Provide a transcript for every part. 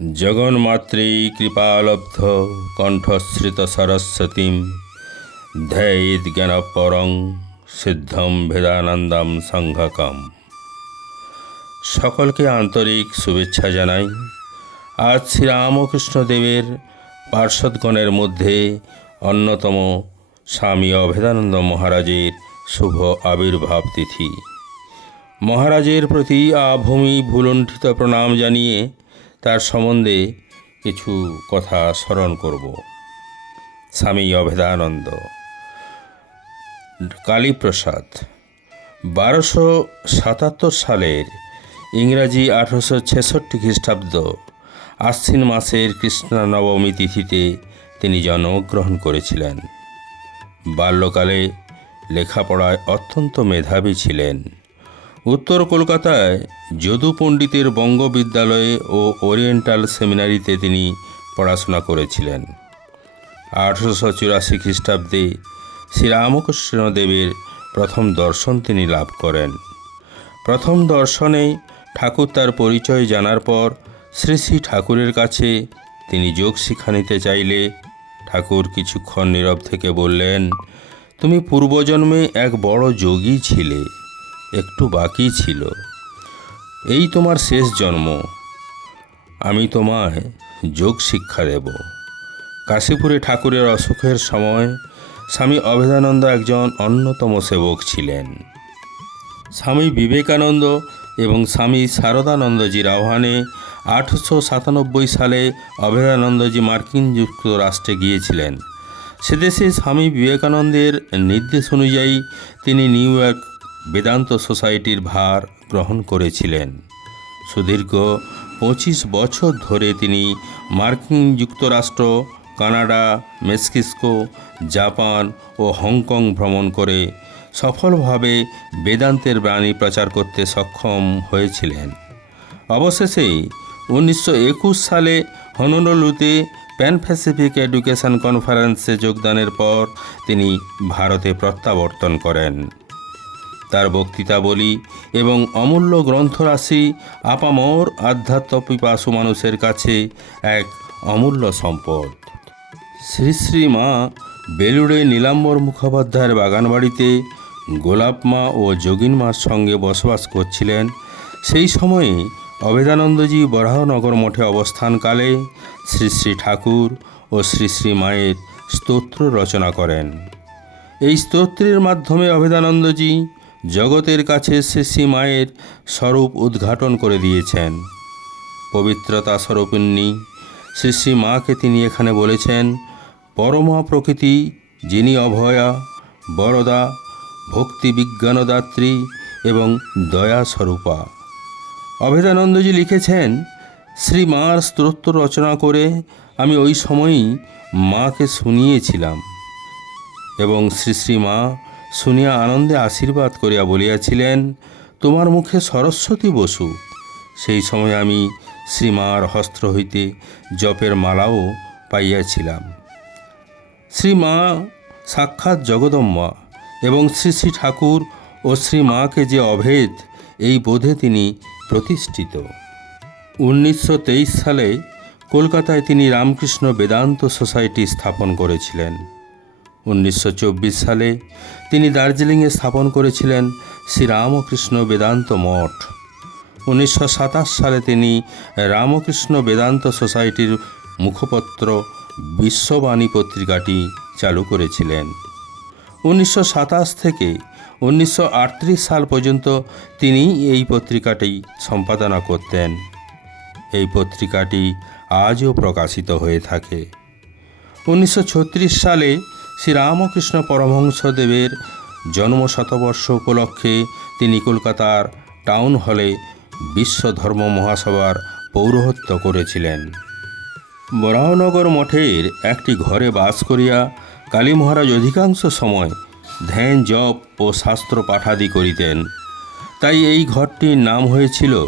জগন্মাত্রী কৃপালব্ধ কণ্ঠশ্রিত সরস্বতীম ধ্যায়িদ জ্ঞানপরং সিদ্ধম ভেদানন্দম সংঘকম। সকলকে আন্তরিক শুভেচ্ছা জানাই। আজ শ্রীরামকৃষ্ণদেবের পার্শ্বদগণের মধ্যে অন্যতম স্বামী অভেদানন্দ মহারাজের শুভ আবির্ভাব তিথি। মহারাজের প্রতি আভূমি ভুলণ্ঠিত প্রণাম জানিয়ে তার সম্বন্ধে কিছু কথা স্মরণ করব। স্বামী অভেদানন্দ, কালীপ্রসাদ, বারোশো সাতাত্তর সালের ইংরাজি আঠারোশো ছেষট্টি খ্রিস্টাব্দ আশ্বিন মাসের কৃষ্ণা নবমী তিথিতে তিনি জন্মগ্রহণ করেছিলেন। বাল্যকালে লেখাপড়ায় অত্যন্ত মেধাবী ছিলেন। উত্তর কলকাতায় যদু পণ্ডিতের বঙ্গ বিদ্যালয়ে ও ওরিয়েন্টাল সেমিনারিতে তিনি পড়াশোনা করেছিলেন। আঠারোশো চুরাশি খ্রিস্টাব্দে শ্রীরামকৃষ্ণদেবের প্রথম দর্শন তিনি লাভ করেন। প্রথম দর্শনে ঠাকুর তার পরিচয় জানার পর শ্রী শ্রী ঠাকুরের কাছে তিনি যোগ শিক্ষা নিতে চাইলে ঠাকুর কিছুক্ষণ নীরব থেকে বললেন, তুমি পূর্বজন্মে এক বড় যোগী ছিলে। একটু বাকি ছিল। এই তোমার শেষ জন্ম। আমি তোমায় যোগ শিক্ষা দেব। কাশীপুরে ঠাকুরের অসুখের সময় স্বামী অভেদানন্দ একজন অন্যতম সেবক ছিলেন। স্বামী বিবেকানন্দ এবং স্বামী শারদানন্দজির আহ্বানে আঠারোশো সাতানব্বই সালে অভেদানন্দজি মার্কিন যুক্তরাষ্ট্রে গিয়েছিলেন। সেদেশে স্বামী বিবেকানন্দের নির্দেশ অনুযায়ী তিনি নিউ ইয়র্ক বেদান্ত সোসাইটির ভার গ্রহণ করেছিলেন। সুদীর্ঘ পঁচিশ বছর ধরে তিনি মার্কিন যুক্তরাষ্ট্র, কানাডা, মেক্সিকো, জাপান ও হংকং ভ্রমণ করে সফলভাবে বেদান্তের বাণী প্রচার করতে সক্ষম হয়েছিলেন। অবশেষে উনিশশো একুশ সালে হনলুতে প্যান প্যাসিফিক এডুকেশন কনফারেন্সে যোগদানের পর তিনি ভারতে প্রত্যাবর্তন করেন। তার বক্তৃতাবলী এবং অমূল্য গ্রন্থরাশি আপামর আধ্যাত্ম পিপাসু মানুষের কাছে এক অমূল্য সম্পদ। শ্রী শ্রী মা বেলুড়ে নীলাম্বর মুখোপাধ্যায়ের বাগানবাড়িতে গোলাপ মা ও যোগিন মার সঙ্গে বসবাস করছিলেন। সেই সময়ে অভেদানন্দজি বরাহনগর মঠে অবস্থানকালে শ্রী শ্রী ঠাকুর ও শ্রী শ্রী মায়ের স্তোত্র রচনা করেন। এই স্তোত্রের মাধ্যমে অভেদানন্দজি জগতের কাছে শ্রী মায়ের স্বরূপ উদ্ঘাটন করে দিয়েছেন। পবিত্রতা স্বরূপিণী শ্রী শ্রী মাকে তিনি এখানে বলেছেন পরমা প্রকৃতি যিনি অভয়া, বরদা, ভক্তি বিজ্ঞানদাত্রী এবং দয়া স্বরূপা। অভেদানন্দজি লিখেছেন, শ্রী মার স্তোত্র রচনা করে আমি ওই সময়ই মাকে শুনিয়েছিলাম এবং শ্রী শ্রী মা শুনিয়া আনন্দে আশীর্বাদ করিয়া বলিয়াছিলেন, তোমার মুখে সরস্বতী বসু। সেই সময় আমি শ্রীমার হস্ত্র হইতে জপের মালাও পাইয়াছিলাম। শ্রীমা, সাক্ষাৎ জগদম্মা এবং শ্রী শ্রী ঠাকুর ও শ্রী মাকে যে অভেদ, এই বোধে তিনি প্রতিষ্ঠিত। উনিশশো তেইশ সালে কলকাতায় তিনি রামকৃষ্ণ বেদান্ত সোসাইটি স্থাপন করেছিলেন। উনিশশো চব্বিশ সালে তিনি দার্জিলিংয়ে স্থাপন করেছিলেন শ্রীরামকৃষ্ণ বেদান্ত মঠ। উনিশশো সাতাশ সালে তিনি রামকৃষ্ণ বেদান্ত সোসাইটির মুখপত্র বিশ্ববাণী পত্রিকাটি চালু করেছিলেন। উনিশশো সাতাশ থেকে উনিশশো আটত্রিশ সাল পর্যন্ত তিনি এই পত্রিকাটি সম্পাদনা করতেন। এই পত্রিকাটি আজও প্রকাশিত হয়ে থাকে। উনিশশো ছত্রিশ সালে শ্রীরামকৃষ্ণ পরমহংসদেবের জন্ম শতবর্ষ উপলক্ষে তিনি কলকাতার টাউন হলে বিশ্ব ধর্ম মহাসভার পৌরোহিত্য করেছিলেন। বরাহনগর মঠের একটি ঘরে বাস করিয়া কালী মহারাজ অধিকাংশ সময় ধ্যান, জপ ও শাস্ত্র পাঠাদি করিতেন। তাই এই ঘরটির নাম হয়েছিল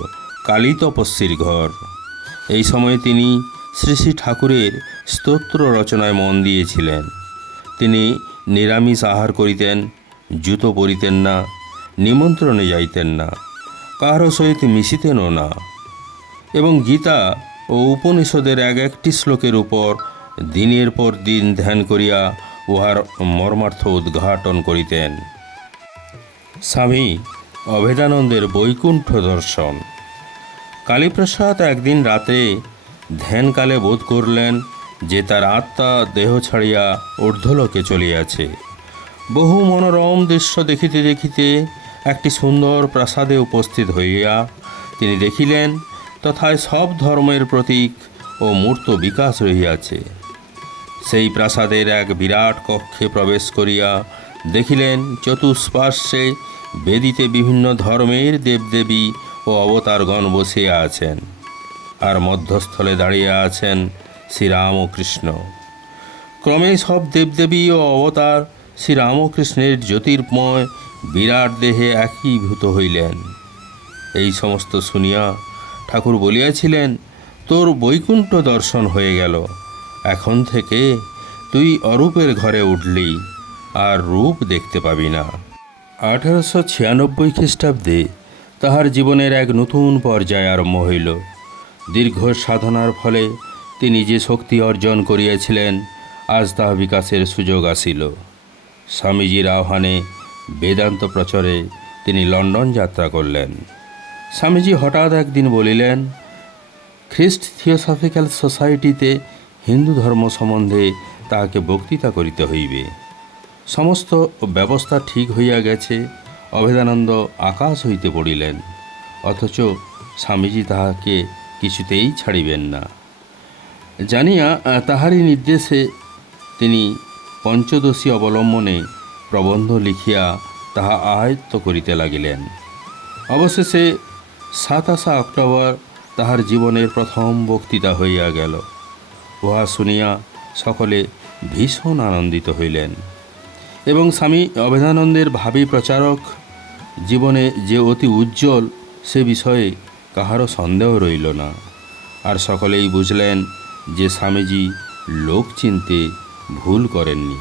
কালী তপস্বীর ঘর। এই সময় তিনি শ্রী শ্রী ঠাকুরের স্তোত্র রচনায় মন দিয়েছিলেন। তিনি নিরামিষ আহার করিতেন, জুতো পরিতেন না, নিমন্ত্রণে যাইতেন না কাহারও সহিত মিশিতেনও না। এবং গীতা ও উপনিষদের এক একটি শ্লোকের উপর দিনের পর দিন ধ্যান করিয়া উহার মর্মার্থ উদ্ঘাটন করিতেন। স্বামী অভেদানন্দের বৈকুণ্ঠ দর্শন। কালীপ্রসাদ একদিন রাতে ধ্যানকালে বোধ করলেন যে তার আত্মা দেহ ছাড়িয়া ঊর্ধ্বলোকে চলিয়াছে। বহু মনোরম দৃশ্য দেখিতে দেখিতে একটি সুন্দর প্রাসাদে উপস্থিত হইয়া তিনি দেখিলেন, তথায় সব ধর্মের প্রতীক ও মূর্ত বিকাশ রহিয়াছে। সেই প্রাসাদের এক বিরাট কক্ষে প্রবেশ করিয়া দেখিলেন, চতুষ্পার্শ্বে বেদিতে বিভিন্ন ধর্মের দেবদেবী ও অবতারগণ বসিয়া আছেন। আর মধ্যস্থলে দাঁড়িয়ে আছেন শ্রীরাম ও কৃষ্ণ ক্রমে সব দেবদেবী ও অবতার শ্রীরামকৃষ্ণের জ্যোতির্ময় বিরাট দেহে একীভূত হইলেন। এই সমস্ত শুনিয়া ঠাকুর বলিয়াছিলেন, তোর বৈকুণ্ঠ দর্শন হয়ে গেল। এখন থেকে তুই অরূপের ঘরে উঠলি, আর রূপ দেখতে পাবি না। আঠারোশো ছিয়ানব্বই খ্রিস্টাব্দে তাহার জীবনের এক নতুন পর্যায় আরম্ভ হইল। দীর্ঘ সাধনার ফলে তিনি যে শক্তি অর্জন করিয়াছিলেন, আজ তাহা বিকাশের সুযোগ আসিল। স্বামীজির আহ্বানে বেদান্ত প্রচারে তিনি লন্ডন যাত্রা করলেন। স্বামীজি হঠাৎ একদিন বলিলেন, খ্রিস্ট থিওসফিক্যাল সোসাইটিতে হিন্দু ধর্ম সম্বন্ধে তাহাকে বক্তৃতা করিতে হইবে। সমস্ত ব্যবস্থা ঠিক হইয়া গেছে, অভেদানন্দ আকাশ হইতে পড়িলেন, অথচ স্বামীজি তাহাকে কিছুতেই ছাড়িবেন না। জানিয়া তাহারই নির্দেশে তিনি পঞ্চদশী অবলম্বনে প্রবন্ধ লিখিয়া তাহা আয়ত্ত করিতে লাগিলেন। অবশেষে সাতাশা অক্টোবর তাহার জীবনের প্রথম বক্তৃতা হইয়া গেল। উহা শুনিয়া সকলে ভীষণ আনন্দিত হইলেন। এবং স্বামী অভেদানন্দের ভাবী প্রচারক জীবনে যে অতি উজ্জ্বল সে বিষয়ে কাহারও সন্দেহ রইল না। আর সকলেই বুঝলেন যে স্বামীজি লোক চিনতে ভুল করেননি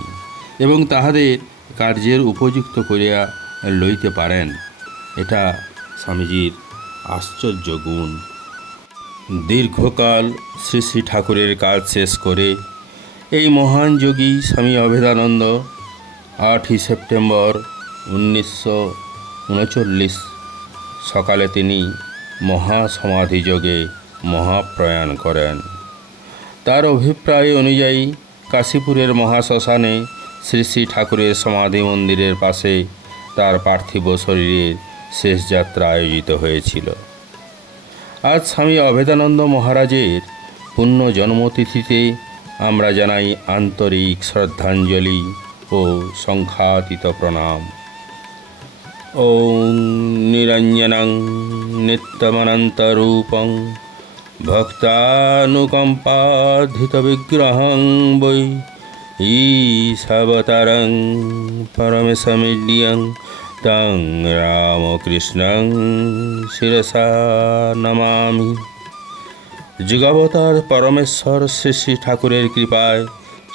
এবং তাহাদের কার্যের উপযুক্ত করিয়া লইতে পারেন, এটা স্বামীজির আশ্চর্য গুণ। দীর্ঘকাল শ্রী শ্রী ঠাকুরের কাজ শেষ করে এই মহান যোগী স্বামী অভেদানন্দ আটই সেপ্টেম্বর উনিশশো উনচল্লিশ সকালে তিনি মহাসমাধিযোগে মহাপ্রয়াণ করেন। তার অভিপ্রায় অনুযায়ী কাশীপুরের মহাশ্মশানে শ্রী শ্রী ঠাকুরের সমাধি মন্দিরের পাশে তার পার্থিব শরীরের শেষ যাত্রা আয়োজিত হয়েছিল আজ স্বামী অভেদানন্দ মহারাজের পুণ্য জন্মতিথিতে আমরা জানাই আন্তরিক শ্রদ্ধাঞ্জলি ও সংখ্যাতীত প্রণাম ॐ निरञ्जनं नित्यमनन्तरूपं ভক্তানুকম্পাধিতবিগ্রহং বৈ ঈশাবতারং পরমেশমিডিয়ং তং রামকৃষ্ণ শিরসা নমামি যুগাবতার পরমেশ্বর শ্রী শ্রী ঠাকুরের কৃপায়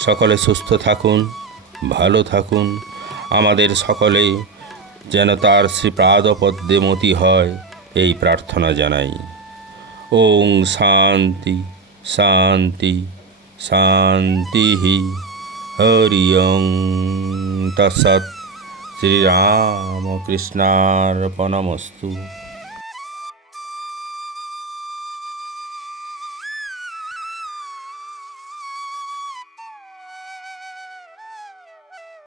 সকলে সুস্থ থাকুন, ভালো থাকুন। আমাদের সকলে যেন তার শ্রীপ্রাদপদ্মে মতি হয়, এই প্রার্থনা জানাই। ওং শান্তি শান্তি শান্তি হরি ওং তৎসৎ শ্রীরামকৃষ্ণার্পণমস্তু।